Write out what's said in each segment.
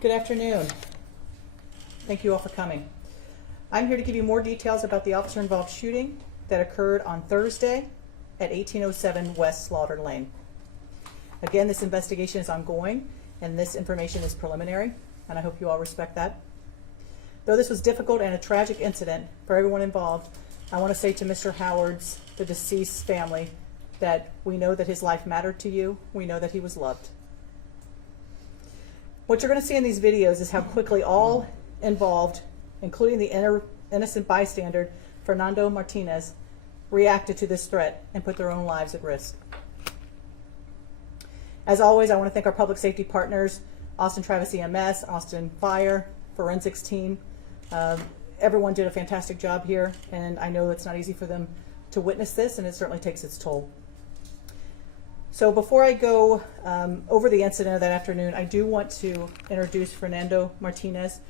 Good afternoon. Thank you all for coming. I'm here to give you more details about the officer-involved shooting that occurred on Thursday at 1807 West Slaughter Lane. Again, this investigation is ongoing, and this information is preliminary, and I hope you all respect that. Though this was difficult and a tragic incident for everyone involved, I want to say to Mr. Howard's, the deceased family, that we know that his life mattered to you. We know that he was loved. What you're going to see in these videos is how quickly all involved, including the innocent bystander, Fernando Martinez, reacted to this threat and put their own lives at risk. As always, I want to thank our public safety partners, Austin Travis EMS, Austin Fire, forensics team. Everyone did a fantastic job here, and I know it's not easy for them to witness this, and it certainly takes its toll. So before I go over the incident of that afternoon, I do want to introduce Fernando Martinez.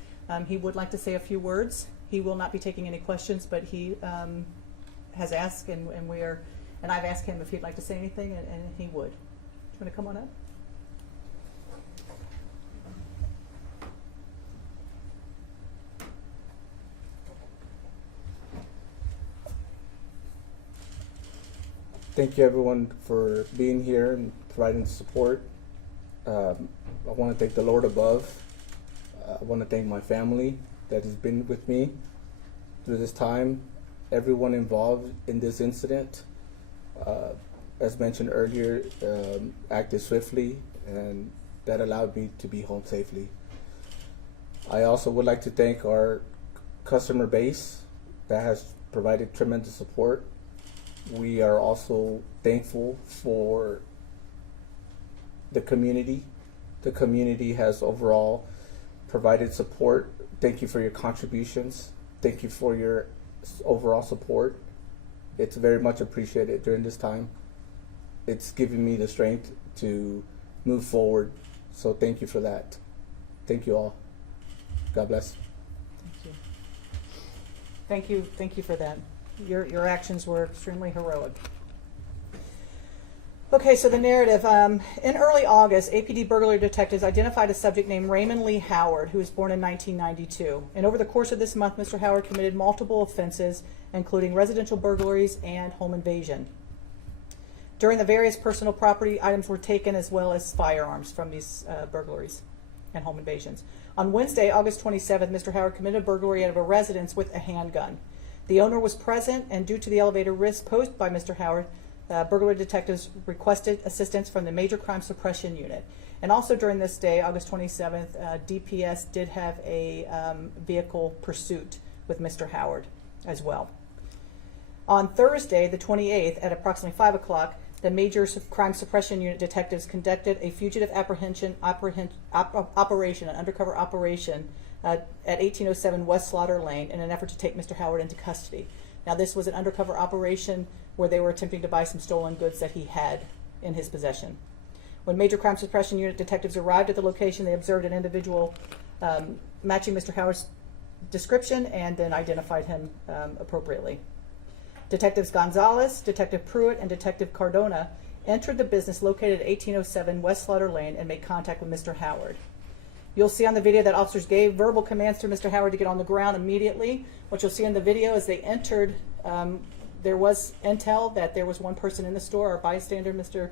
He would like to say a few words. He will not be taking any questions, but he has asked, and I've asked him if he'd like to say anything, and he would. Do you want to come on up? Thank you, everyone, for being here and providing support. I want to thank the Lord above. I want to thank my family that has been with me through this time. Everyone involved in this incident, as mentioned earlier, acted swiftly, and that allowed me to be home safely. I also would like to thank our customer base that has provided tremendous support. We are also thankful for the community. The community has overall provided support. Thank you for your contributions. Thank you for your overall support. It's very much appreciated during this time. It's given me the strength to move forward. So thank you for that. Thank you all. God bless. Thank you. Thank you for that. Your actions were extremely heroic. Okay, so the narrative. In early August, APD burglary detectives identified a subject named Raymond Lee Howard, who was born in 1992. And over the course of this month, Mr. Howard committed multiple offenses, including residential burglaries and home invasion. During the various personal property items were taken, as well as firearms from these burglaries and home invasions. On Wednesday, August 27th, Mr. Howard committed a burglary out of a residence with a handgun. The owner was present, and due to the elevated risk posed by Mr. Howard, burglary detectives requested assistance from the Major Crime Suppression Unit. And also during this day, August 27th, DPS did have a vehicle pursuit with Mr. Howard as well. On Thursday, the 28th, at approximately 5 o'clock, the Major Crime Suppression Unit detectives conducted a fugitive apprehension operation, an undercover operation, at 1807 West Slaughter Lane in an effort to take Mr. Howard into custody. Now, this was an undercover operation where they were attempting to buy some stolen goods that he had in his possession. When Major Crime Suppression Unit detectives arrived at the location, they observed an individual matching Mr. Howard's description and then identified him appropriately. Detectives Gonzalez, Detective Pruitt, and Detective Cardona entered the business located at 1807 West Slaughter Lane and made contact with Mr. Howard. You'll see on the video that officers gave verbal commands to Mr. Howard to get on the ground immediately. What you'll see in the video is they entered, there was intel that there was one person in the store, our bystander, Mr.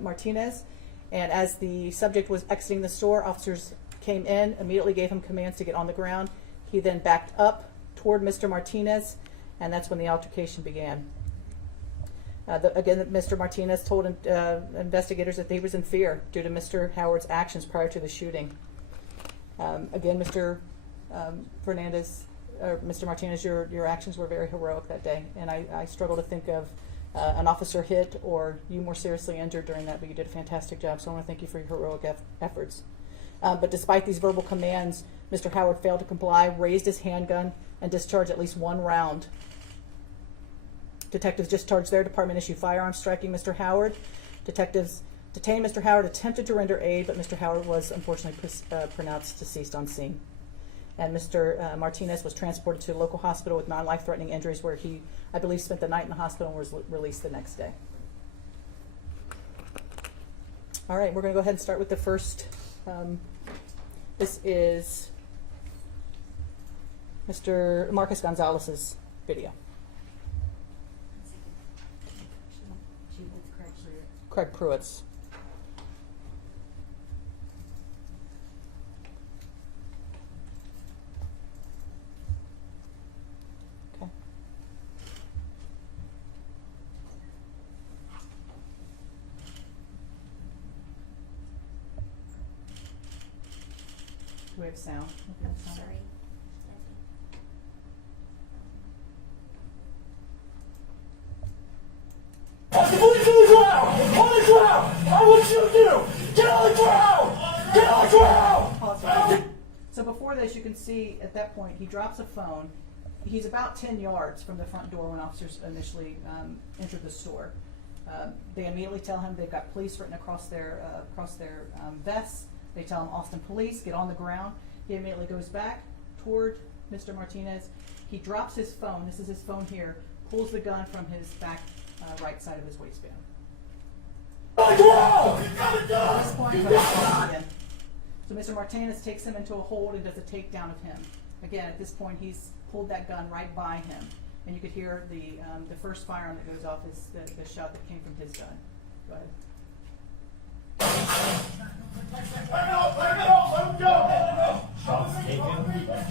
Martinez. And as the subject was exiting the store, officers came in, immediately gave him commands to get on the ground. He then backed up toward Mr. Martinez, and that's when the altercation began. Again, Mr. Martinez told investigators that he was in fear due to Mr. Howard's actions prior to the shooting. Again, Mr. Mr. Martinez, your actions were very heroic that day, and I struggle to think of an officer hit or you more seriously injured during that, but you did a fantastic job, so I want to thank you for your heroic efforts. But despite these verbal commands, Mr. Howard failed to comply, raised his handgun, and discharged at least one round. Detectives discharged their department-issued firearms, striking Mr. Howard. Detectives detained Mr. Howard, attempted to render aid, but Mr. Howard was unfortunately pronounced deceased on scene. And Mr. Martinez was transported to a local hospital with non-life-threatening injuries, where he, I believe, spent the night in the hospital and was released the next day. All right, we're going to go ahead and start with the first This is Mr. Marcus Gonzalez's video. Craig Pruitt's. Okay. Do we have sound? Sorry. Put the police on the ground! On the ground! I want you to do! Get on the ground! Get on the ground! Pause it. So before this, you can see at that point, he drops a phone. He's about 10 yards from the front door when officers initially entered the store. They immediately tell him they've got police written across their vests. They tell him Austin police, get on the ground. He immediately goes back toward Mr. Martinez. He drops his phone, this is his phone here, pulls the gun from his back right side of his waistband. On the ground! You got it At this done! point, You he got goes it down done! again. So Mr. Martinez takes him into a hold and does a takedown of him. Again, at this point, he's pulled that gun right by him, and you could hear the first firearm that goes off is the shot that came from his gun. Go ahead. Let him go! Let him go! Let him go! Shots taken,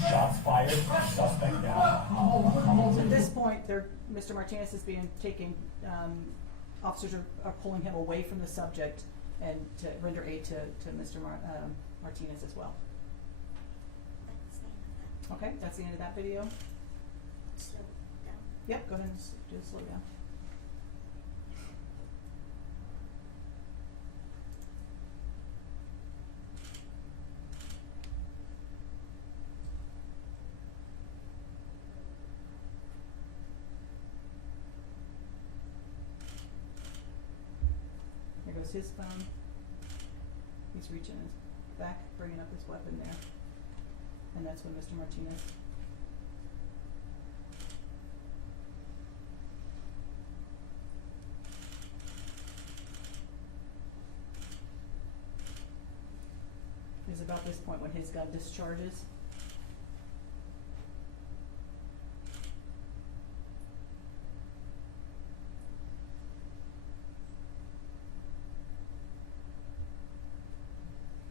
shots fired, suspect down. So at this point, Mr. Martinez is being taken. Officers are pulling him away from the subject and to render aid to Mr. Martinez as well. Okay, that's the end of that video. Slow down. Yep, go ahead and do a slow down. Here goes his phone. He's reaching his back, bringing up his weapon there. And that's when Mr. Martinez is about this point when his gun discharges.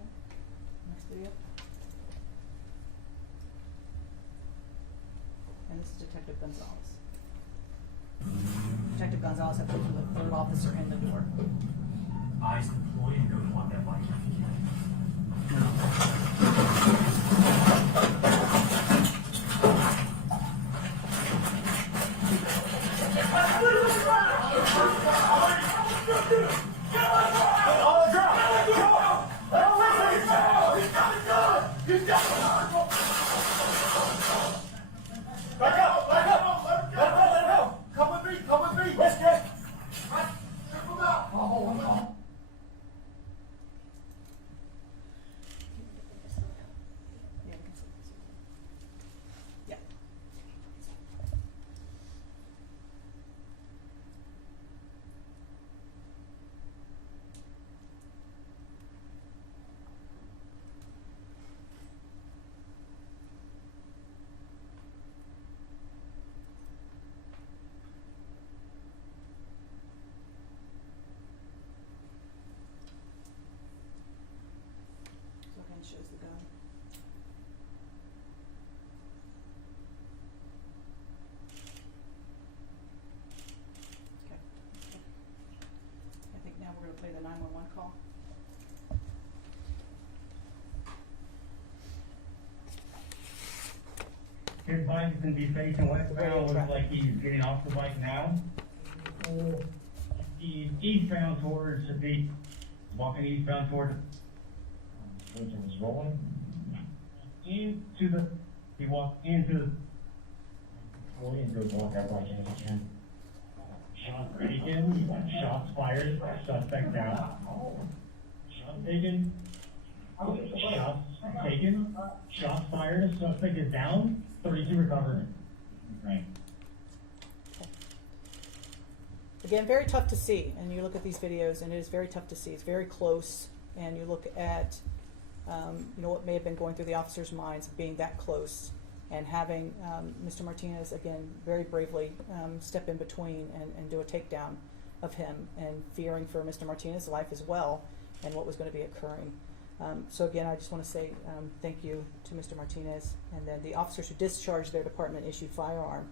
Okay. Next video. And this is Detective Gonzalez. Detective Gonzalez had put the third officer in the door. Eyes deployed and go to want that bike. Back up! Back up! Let him go! Come with me! Come with me! Let's get! Check him out! Oh, Yeah, we can see this. Yeah. So again, shows the gun. Okay. I think now we're gonna play the 911 call. His bike is gonna be facing westbound, looks like he's getting off the bike now. He's eastbound towards the, walking eastbound towards, which was rolling into the, he walked into, going into the block that bike in again. Shot taken, shots fired, suspect down. Shot taken, shots taken, shots fired, suspect is down, 32 recovered. Right. Again, very tough to see, and you look at these videos, and it is very tough to see. It's very close, and you look at what may have been going through the officers' minds being that close, and having Mr. Martinez, again, very bravely step in between and do a takedown of him, and fearing for Mr. Martinez's life as well and what was going to be occurring. So again, I just want to say thank you to Mr. Martinez. And then the officers who discharged their department-issued firearm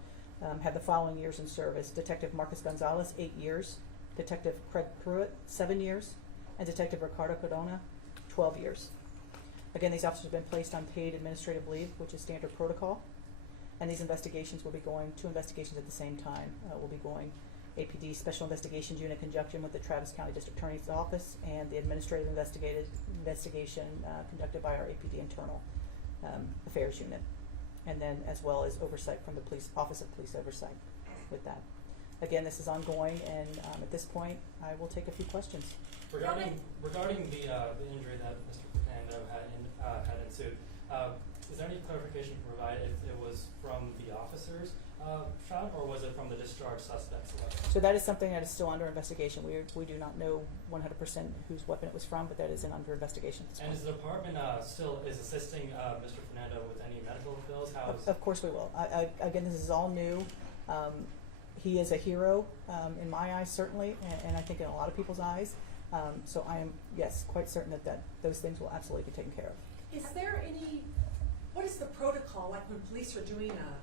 had the following years in service: Detective Marcus Gonzalez, 8 years; Detective Craig Pruitt, 7 years; and Detective Ricardo Corona, 12 years. Again, these officers have been placed on paid administrative leave, which is standard protocol. And these investigations will be going, 2 investigations at the same time. Will be going APD Special Investigations Unit in conjunction with the Travis County District Attorney's Office, and the administrative investigation conducted by our APD Internal Affairs Unit. And then as well as oversight from the Office of Police Oversight with that. Again, this is ongoing, and at this point, I will take a few questions. Regarding the injury that Mr. Fernando had ensued, is there any clarification to provide if it was from the officer's shot, or was it from the discharged suspect's weapon? So that is something that is still under investigation. We do not know 100% whose weapon it was from, but that is under investigation at this And point. is the department still assisting Mr. Fernando with any medical bills? Of course we will. Again, this is all new. He is a hero in my eyes, certainly, and I think in a lot of people's eyes. So I am, yes, quite certain that those things will absolutely be taken care of. Is there any, what is the protocol, like when police are doing a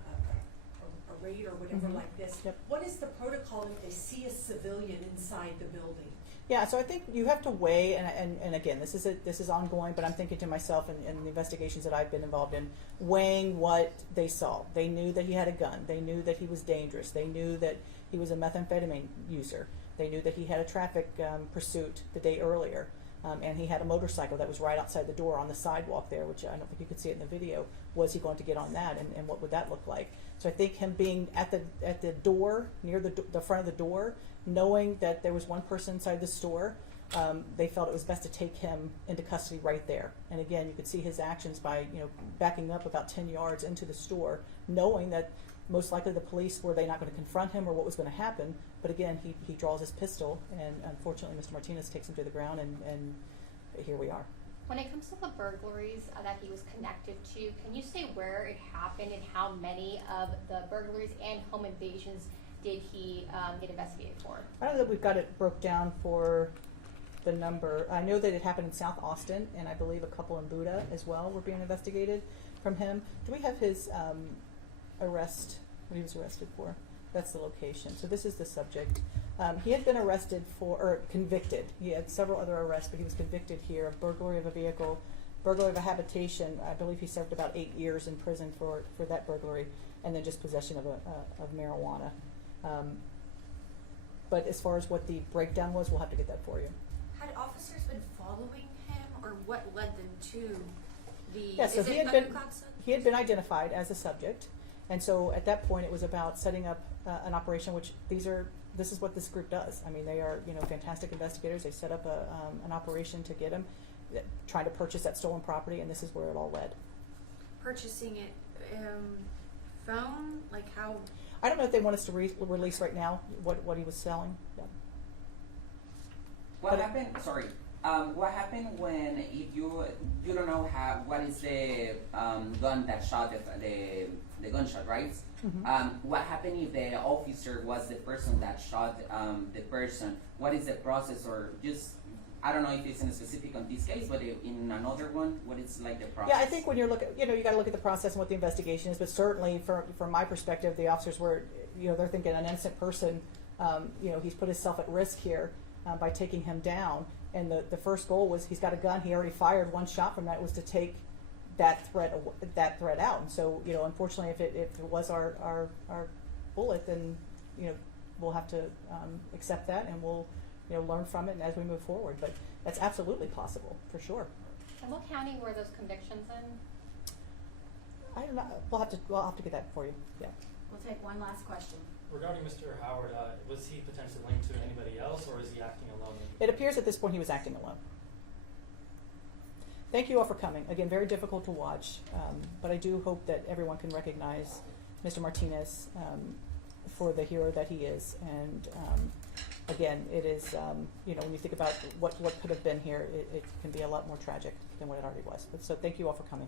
raid or whatever Mhm. like this? Yep. What is the protocol if they see a civilian inside the building? Yeah, so I think you have to weigh, and again, this is ongoing, but I'm thinking to myself in the investigations that I've been involved in, weighing what they saw. They knew that he had a gun. They knew that he was dangerous. They knew that he was a methamphetamine user. They knew that he had a traffic pursuit the day earlier, and he had a motorcycle that was right outside the door on the sidewalk there, which I don't think you could see it in the video. Was he going to get on that, and what would that look like? So I think him being at the door, near the front of the door, knowing that there was one person inside the store, they felt it was best to take him into custody right there. And again, you could see his actions by backing up about 10 yards into the store, knowing that most likely the police were they not going to confront him or what was going to happen. But again, he draws his pistol, and unfortunately Mr. Martinez takes him to the ground, and here we are. When it comes to the burglaries that he was connected to, can you say where it happened and how many of the burglaries and home invasions did he get investigated for? I don't know that we've got it broke down for the number. I know that it happened in South Austin, and I believe a couple in Buda as well were being investigated from him. Do we have his arrest, what he was arrested for? That's the location. So this is the subject. He had been arrested or convicted. He had several other arrests, but he was convicted here of burglary of a vehicle, burglary of a habitation. I believe he served about 8 years in prison for that burglary, and then just possession of marijuana. But as far as what the breakdown was, we'll have to get that for you. Had officers been following him, or what led them to the? Yeah, so is he it had been Thundercloud? he had been identified as a subject, and so at that point it was about setting up an operation. Which this is what this group does. I mean, they are fantastic investigators. They set up an operation to get him, trying to purchase that stolen property, and this is where it all led. Purchasing it, phone, like how? I don't know if they want us to release right now what he was selling. Yeah. What happened? Sorry. What happened when if you don't know what is the gun that shot the gunshot, right? Mm-hmm. What happened if the officer was the person that shot the person? What is the process, or just I don't know if it's in a specific on this case, but in another one, what is like the process? Yeah, I think when you're looking, you got to look at the process and what the investigation is. But certainly, from my perspective, the officers were, they're thinking an innocent person. He's put himself at risk here by taking him down. And the first goal was he's got a gun. He already fired one shot from that was to take that threat out. And so unfortunately, if it was our bullet, then we'll have to accept that, and we'll learn from it as we move forward. But that's absolutely possible, for sure. And what county were those convictions in? I don't know. We'll have to get that for you. Yeah. We'll take one last question. Regarding Mr. Howard, was he potentially linked to anybody else, or is he acting alone? It appears at this point he was acting alone. Thank you all for coming. Again, very difficult to watch, but I do hope that everyone can recognize Mr. Martinez for the hero that he is. And again, it is, you know, when you think about what could have been here, it can be a lot more tragic than what it already was. But so thank you all for coming.